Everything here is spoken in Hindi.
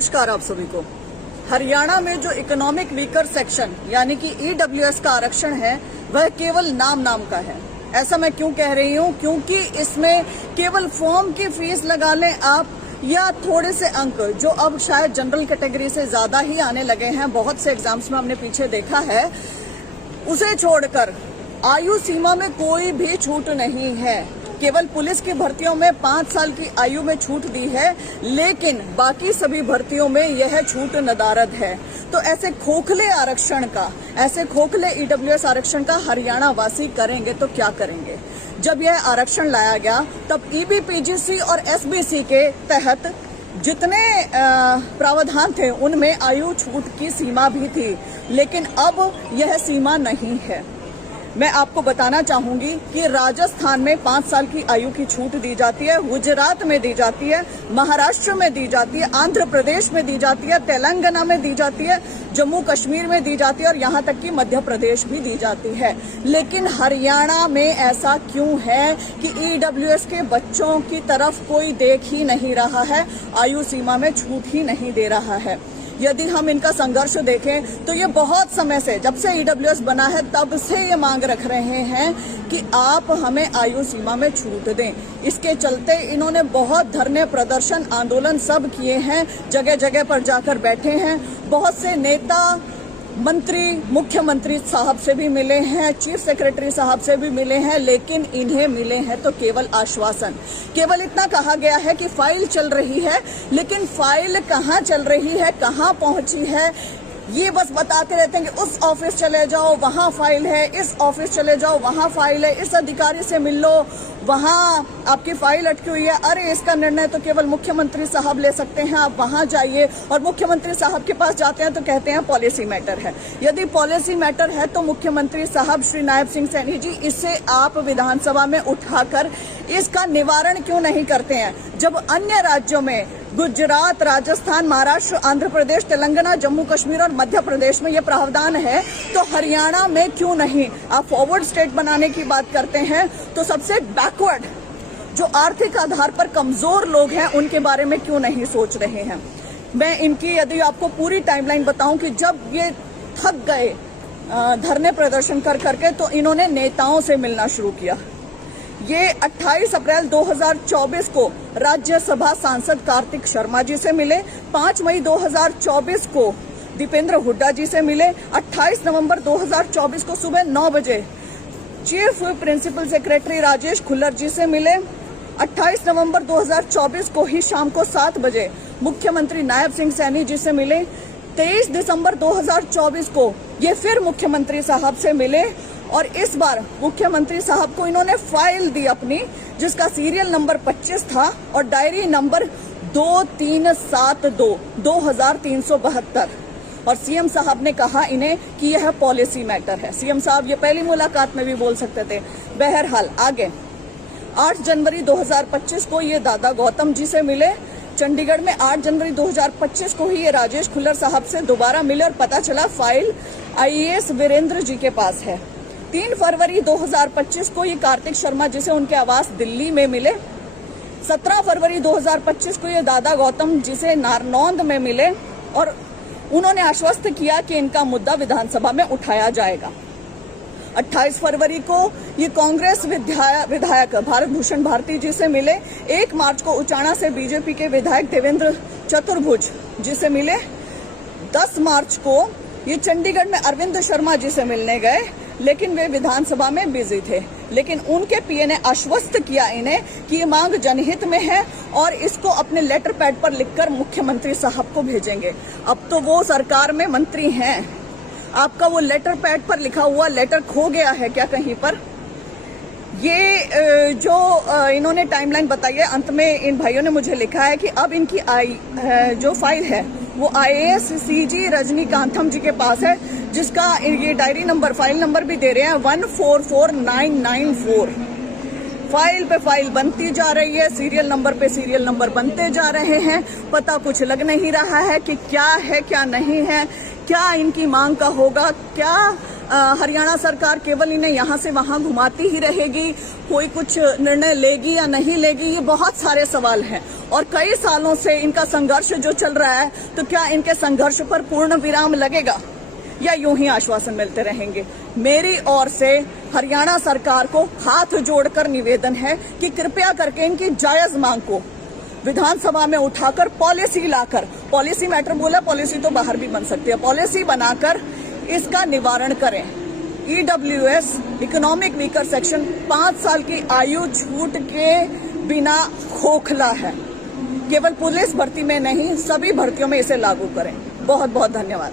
नमस्कार आप सभी को। हरियाणा में जो इकोनॉमिक वीकर सेक्शन यानी कि ईडब्ल्यूएस का आरक्षण है वह केवल नाम का है। ऐसा मैं क्यों कह रही हूँ? क्योंकि इसमें केवल फॉर्म की फीस लगा लें आप या थोड़े से अंक जो अब शायद जनरल कैटेगरी से ज्यादा ही आने लगे हैं, बहुत से एग्जाम्स में हमने पीछे देखा है, उसे छोड़कर आयु सीमा में कोई भी छूट नहीं है। केवल पुलिस की भर्तियों में 5 साल की आयु में छूट दी है, लेकिन बाकी सभी भर्तियों में यह छूट नदारद है। तो ऐसे खोखले आरक्षण का, ऐसे खोखले ईडब्ल्यूएस आरक्षण का हरियाणा वासी करेंगे तो क्या करेंगे? जब यह आरक्षण लाया गया तब ईबीपीजीसी और एसबीसी के तहत जितने प्रावधान थे उनमें आयु छूट की सीमा भी थी, लेकिन अब यह सीमा नहीं है। मैं आपको बताना चाहूंगी कि राजस्थान में 5 साल की आयु की छूट दी जाती है, गुजरात में दी जाती है, महाराष्ट्र में दी जाती है, आंध्र प्रदेश में दी जाती है, तेलंगाना में दी जाती है, जम्मू कश्मीर में दी जाती है और यहाँ तक कि मध्य प्रदेश भी दी जाती है। लेकिन हरियाणा में ऐसा क्यों है कि ईडब्ल्यूएस के बच्चों की तरफ कोई देख ही नहीं रहा है, आयु सीमा में छूट ही नहीं दे रहा है? यदि हम इनका संघर्ष देखें तो ये बहुत समय से, जब से ईडब्ल्यूएस बना है तब से ये मांग रख रहे हैं कि आप हमें आयु सीमा में छूट दें। इसके चलते इन्होंने बहुत धरने, प्रदर्शन, आंदोलन सब किए हैं, जगह जगह पर जाकर बैठे हैं। बहुत से नेता, मंत्री, मुख्यमंत्री साहब से भी मिले हैं, चीफ सेक्रेटरी साहब से भी मिले हैं, लेकिन इन्हें मिले हैं तो केवल आश्वासन। केवल इतना कहा गया है कि फाइल चल रही है, लेकिन फाइल कहाँ चल रही है, कहाँ पहुंची है, ये बस बताते रहते हैं कि उस ऑफिस चले जाओ वहां फाइल है, इस ऑफिस चले जाओ वहां फाइल है, इस अधिकारी से मिल लो वहां आपकी फाइल अटकी हुई है, अरे इसका निर्णय तो केवल मुख्यमंत्री साहब ले सकते हैं, आप वहां जाइए। और मुख्यमंत्री साहब के पास जाते हैं तो कहते हैं पॉलिसी मैटर है। यदि पॉलिसी मैटर है तो मुख्यमंत्री साहब श्री नायब सिंह सैनी जी, इसे आप विधानसभा में उठाकर इसका निवारण क्यों नहीं करते हैं? जब अन्य राज्यों में गुजरात, राजस्थान, महाराष्ट्र, आंध्र प्रदेश, तेलंगाना, जम्मू कश्मीर और मध्य प्रदेश में यह प्रावधान है तो हरियाणा में क्यों नहीं? आप फॉरवर्ड स्टेट बनाने की बात करते हैं तो सबसे बैकवर्ड, जो आर्थिक आधार पर कमजोर लोग हैं, उनके बारे में क्यों नहीं सोच रहे हैं? मैं इनकी यदि आपको पूरी टाइमलाइन बताऊं कि जब ये थक गए धरने प्रदर्शन कर करके तो इन्होंने नेताओं से मिलना शुरू किया। ये 28 अप्रैल 2024 को राज्यसभा सांसद कार्तिक शर्मा जी से मिले, 5 मई 2024 को दीपेंद्र हुड्डा जी से मिले, 28 नवंबर 2024 को सुबह 9 बजे chief principal secretary Rajesh Khullar ji से मिले, 28 नवंबर 2024 को ही शाम को 7 बजे मुख्यमंत्री नायब सिंह सैनी जी से मिले, 23 दिसंबर 2024 को ये फिर मुख्यमंत्री साहब से मिले और इस बार मुख्यमंत्री साहब को इन्होंने फाइल दी अपनी, जिसका सीरियल नंबर 25 था और डायरी नंबर 2372 2372 और सीएम साहब ने कहा इन्हें कि यह पॉलिसी मैटर है। सीएम साहब ये पहली मुलाकात में भी बोल सकते थे। बहरहाल आगे 8 जनवरी 2025 को ये दादा गौतम जी से मिले, चंडीगढ़ में 8 जनवरी 2025 को ही ये राजेश खुल्लर साहब से दोबारा मिले और पता चला फाइल आईएएस वीरेंद्र जी के पास है। 3 फरवरी 2025 को ये कार्तिक शर्मा जी से उनके आवास दिल्ली में मिले, 17 फरवरी 2025 को ये दादा गौतम जी से नारनौंद में मिले और उन्होंने आश्वस्त किया कि इनका मुद्दा विधानसभा में उठाया जाएगा। 28 फरवरी को ये कांग्रेस विधायक भारत भूषण भारती जी से मिले, 1 मार्च को उचाना से बीजेपी के विधायक देवेंद्र चतुर्भुज जी से मिले, 10 मार्च को ये चंडीगढ़ में अरविंद शर्मा जी से मिलने गए, लेकिन वे विधानसभा में बिजी थे। लेकिन उनके पीए ने आश्वस्त किया इन्हें कि ये मांग जनहित में है और इसको अपने लेटर पैड पर लिखकर मुख्यमंत्री साहब को भेजेंगे। अब तो वो सरकार में मंत्री हैं, आपका वो लेटर पैड पर लिखा हुआ लेटर खो गया है क्या कहीं पर? ये जो इन्होंने टाइमलाइन बताई है, अंत में इन भाइयों ने मुझे लिखा है कि अब इनकी जो फाइल है वो आईएएस सीजी रजनीकांतम जी के पास है, जिसका ये डायरी नंबर, फाइल नंबर भी दे रहे हैं 144994। फाइल पे फाइल बनती जा रही है, सीरियल नंबर पे सीरियल नंबर बनते जा रहे हैं, पता कुछ लग नहीं रहा है कि क्या है क्या नहीं है, क्या इनकी मांग का होगा, क्या हरियाणा सरकार केवल इन्हें यहाँ से वहाँ घुमाती ही रहेगी, कोई कुछ निर्णय लेगी या नहीं लेगी, ये बहुत सारे सवाल हैं। और कई सालों से इनका संघर्ष जो चल रहा है, तो क्या इनके संघर्ष पर पूर्ण विराम लगेगा या यूं ही आश्वासन मिलते रहेंगे? मेरी ओर से हरियाणा सरकार को हाथ जोड़कर निवेदन है कि कृपया करके इनकी जायज मांग को विधानसभा में उठाकर पॉलिसी लाकर, पॉलिसी मैटर बोला, पॉलिसी तो बाहर भी बन सकती है, पॉलिसी बनाकर इसका निवारण करें। ईडब्ल्यूएस इकोनॉमिक वीकर सेक्शन 5 साल की आयु छूट के बिना खोखला है। केवल पुलिस भर्ती में नहीं, सभी भर्तियों में इसे लागू करें। बहुत बहुत धन्यवाद।